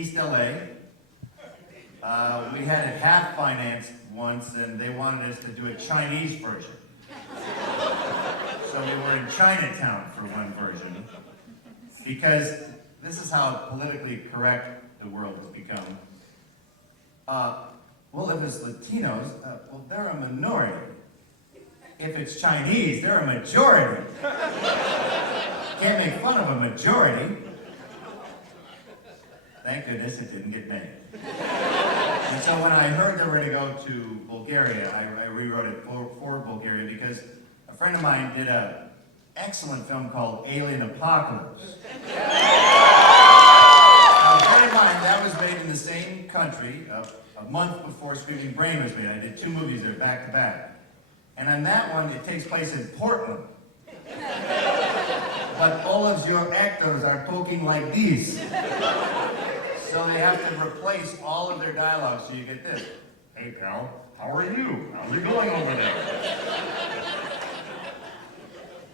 East LA. We had it half financed once, and they wanted us to do a Chinese version. So we were in Chinatown for one version, because this is how politically correct the world has become. Well, if it's Latinos, well, they're a minority. If it's Chinese, they're a majority. Can't make fun of a majority. Thank goodness it didn't get made. And so when I heard they were going to go to Bulgaria, I rewrote it for Bulgaria because a friend of mine did an excellent film called Alien Apocalypse. Now, bear in mind, that was made in the same country a month before Screaming Brain was made. I did 2 movies there back to back. And on that one, it takes place in Portland. But all of your actors are talking like this. So they have to replace all of their dialogue, so you get this. Hey pal, how are you? How's it going over there?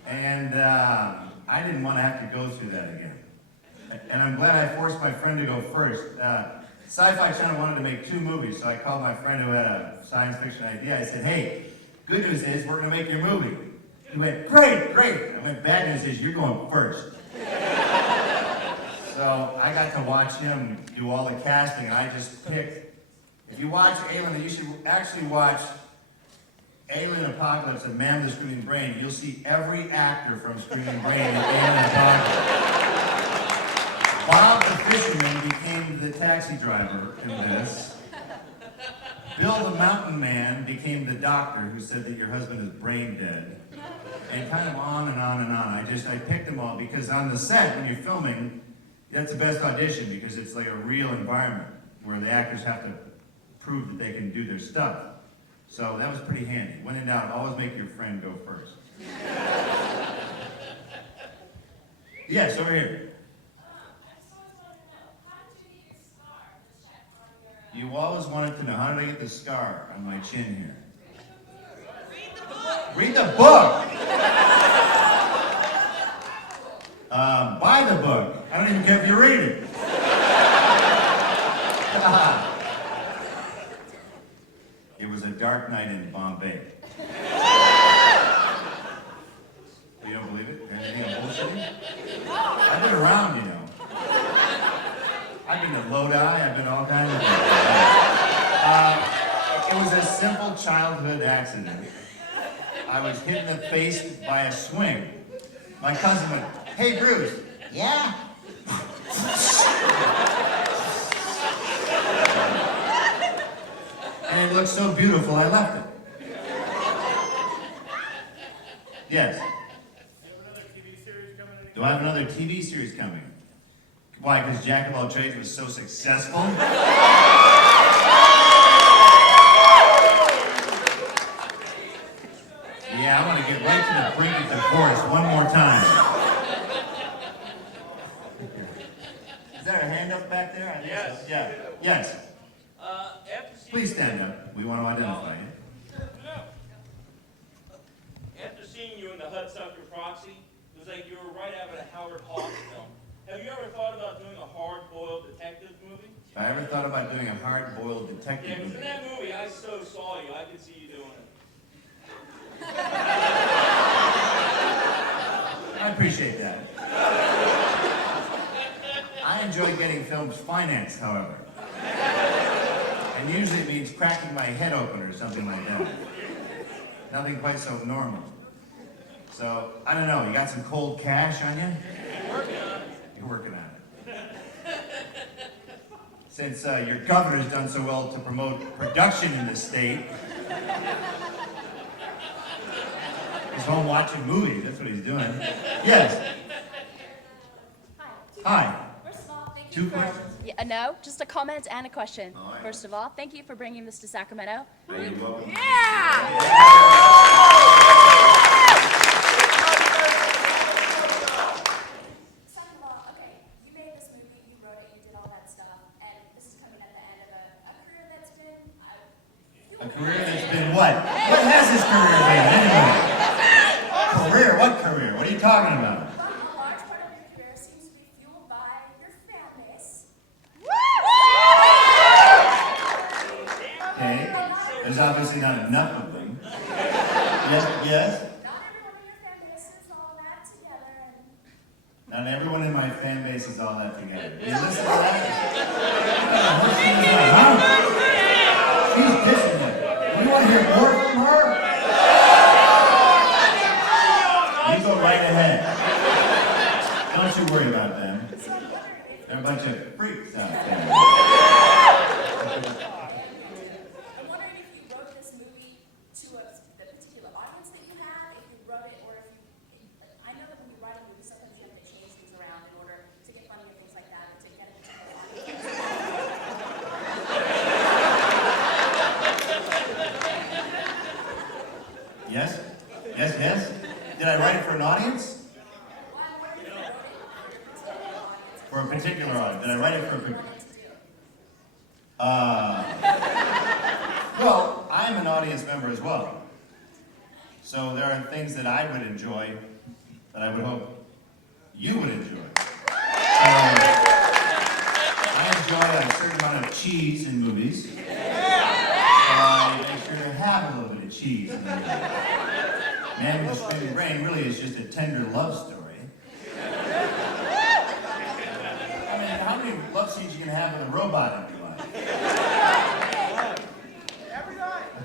And I didn't want to have to go through that again. And I'm glad I forced my friend to go first. Sci-Fi Channel wanted to make 2 movies, so I called my friend who had a science fiction idea. I said, hey, good news is we're going to make your movie. He went, great, great. I went, bad news is you're going first. So I got to watch him do all the casting, and I just picked. If you watch Alien, you should actually watch Alien Apocalypse and Man with the Screaming Brain. You'll see every actor from Screaming Brain in Alien Apocalypse. Bob the fisherman became the taxi driver in this. Bill the mountain man became the doctor who said that your husband is brain dead. And kind of on and on and on. I picked them all because on the set, when you're filming, that's the best audition because it's like a real environment where the actors have to prove that they can do their stuff. So that was pretty handy. When in doubt, always make your friend go first. Yes, over here. You always wanted to know, how did I get the scar on my chin here? Read the book! Buy the book. I don't even care if you read it. It was a dark night in Bombay. You don't believe it? Anything I'm bullshitting? I've been around, you know. I've been to Lodi, I've been all kinds of things. It was a simple childhood accident. I was hit in the face by a swing. My cousin went, hey Bruce. Yeah? And it looked so beautiful, I left it. Yes? Do I have another TV series coming? Why, because Jack of all trades was so successful? Yeah, I want to get right to the brink of divorce one more time. Is there a hand up back there? Yes. So. Yeah. Yes. Please stand up. We want to identify you. After seeing you in the Hudsucker Proxy, it was like you were right out of a Howard Hawks film. Have you ever thought about doing a hard-boiled detective movie? If I ever thought about doing a hard-boiled detective Yeah, because movie. in that movie, I so saw you. I could see you doing it. I appreciate that. I enjoy getting films financed, however. And usually it means cracking my head open or something like that. Nothing quite so normal. So, I don't know, you got some cold cash on you? You're working on it. Since your governor's done so well to promote production in the state, he's home watching movies, that's what he's doing. Yes? Hi. First of all, thank Two you for... questions? Yeah, no, just a comment and a question. All right. First of all, thank you for bringing this to Sacramento. You're welcome. Yeah! Second of all, okay, you made this movie, you wrote it, you did all that stuff, and this is coming at the end of a career that's been... A career that's been what? What has his career been, anyway? Career? What career? What are you talking about? A large part of your career seems to be fueled by your fan base. Oh, Yes? Not everyone in your fan base is all that together, and Not everyone in my fan base is all that together. You listen to that? She's dissing it. You want to hear more from her? You go right ahead. Don't you worry about them. so I'm wondering if They're a bunch of freaks out there. I'm wondering if you wrote this movie to the particular audience that you had, if you wrote it, or if you. I know that when you write a movie, sometimes you have to change things around in order to get funding and things like that, to get it to the audience. Yes? Yes, yes? Did I write it for an audience? Well, I'm wondering if you wrote it for your particular audience. For a particular audience? Did I write it for a What you particular? wanted to do. Well, I'm an audience member as well. So there are things that I would enjoy that I would hope you would enjoy. So, I enjoy a certain amount of cheese in movies. So I make sure to have a little bit of cheese in the movie. Man with a Screaming Brain really is just a tender love story. I mean, how many love scenes you can have with a robot in your life?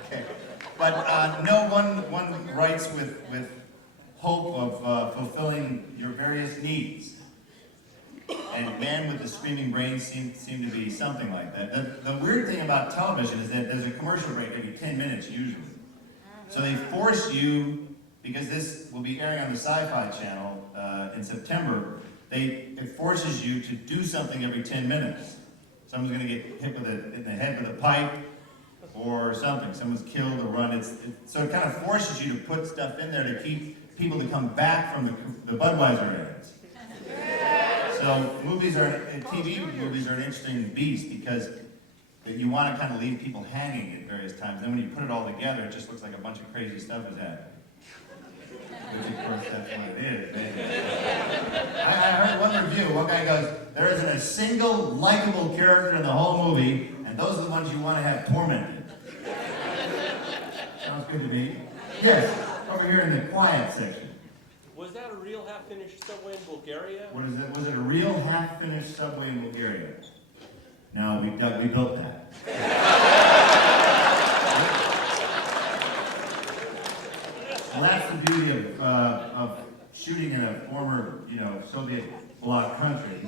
Okay. But no, one writes with hope of fulfilling your various needs. And Man with the Screaming Brain seemed to be something like that. The weird thing about television is that there's a commercial break every 10 minutes usually. So they force you, because this will be airing on the Sci-Fi Channel in September, it forces you to do something every 10 minutes. Someone's going to get hit in the head with a pipe or something. Someone's killed or run. So it kind of forces you to put stuff in there to keep people to come back from the Budweiser ads. So TV movies are an interesting beast because you want to kind of leave people hanging at various times. Then when you put it all together, it just looks like a bunch of crazy stuff is happening. Which of course that's what it is. I heard one review, one guy goes, there isn't a single likable character in the whole movie, and those are the ones you want to have tormented. Sounds good to me. Yes, over here in the quiet section. Was that a real half-finished subway in Bulgaria? What is it? Was it a real half-finished subway in Bulgaria? No, we built that. Well, that's the beauty of shooting in a former, Soviet bloc country.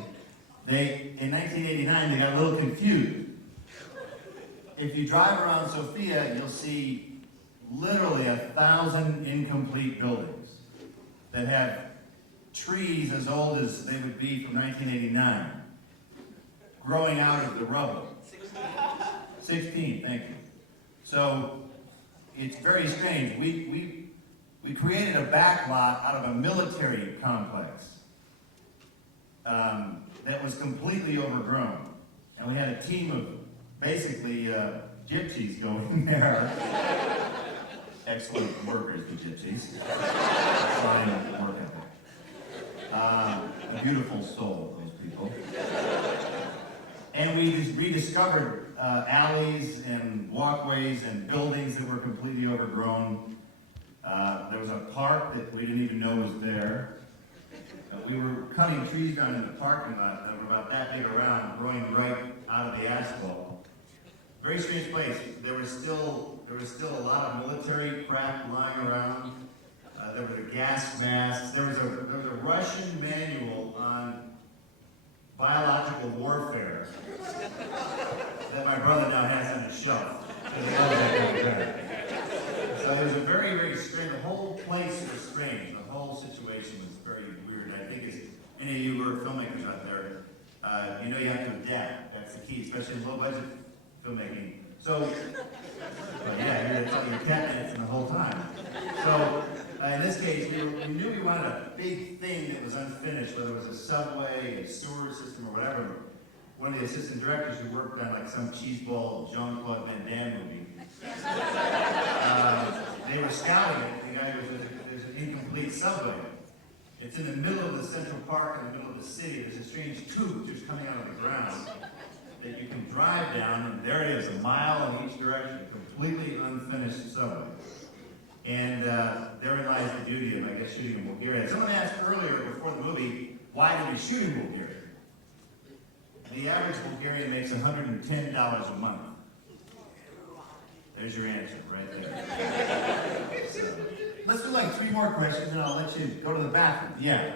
In 1989, they got a little confused. If you drive around Sofia, you'll see literally 1,000 incomplete buildings that have trees as old as they would be from 1989, growing out of the rubble. 16, thank you. So it's very strange. We created a back lot out of a military complex that was completely overgrown. And we had a team of basically gypsies going there. Excellent workers, the gypsies. Fine work ethic. A beautiful soul, those people. And we just rediscovered alleys and walkways and buildings that were completely overgrown. There was a park that we didn't even know was there. We were cutting trees down in the parking lot that were about that big around, growing right out of the asphalt. Very strange place. There was still a lot of military crap lying around. There were the gas masks. There was a Russian manual on biological warfare that my brother now has on his shelf. So it was a very, very strange. The whole place was strange. The whole situation was very weird. I think as any of you who are filmmakers out there, you have to adapt. That's the key, especially in low-budget filmmaking. So, you're cat-dancing the whole time. So, in this case, we knew we wanted a big thing that was unfinished, whether it was a subway, a sewer system, or whatever. One of the assistant directors who worked on like some cheeseball Jean-Claude Van Damme movie, they were scouting it. The guy there's an incomplete subway. It's in the middle of the Central Park, in the middle of the city. There's a strange tube just coming out of the ground that you can drive down, and there it is, a mile in each direction, completely unfinished subway. And therein lies the beauty of, I guess, shooting in Bulgaria. Someone asked earlier, before the movie, why did we shoot in Bulgaria? The average Bulgarian makes $110 a month. There's your answer, right there. So, let's do like 3 more questions, and I'll let you go to the bathroom. Yeah.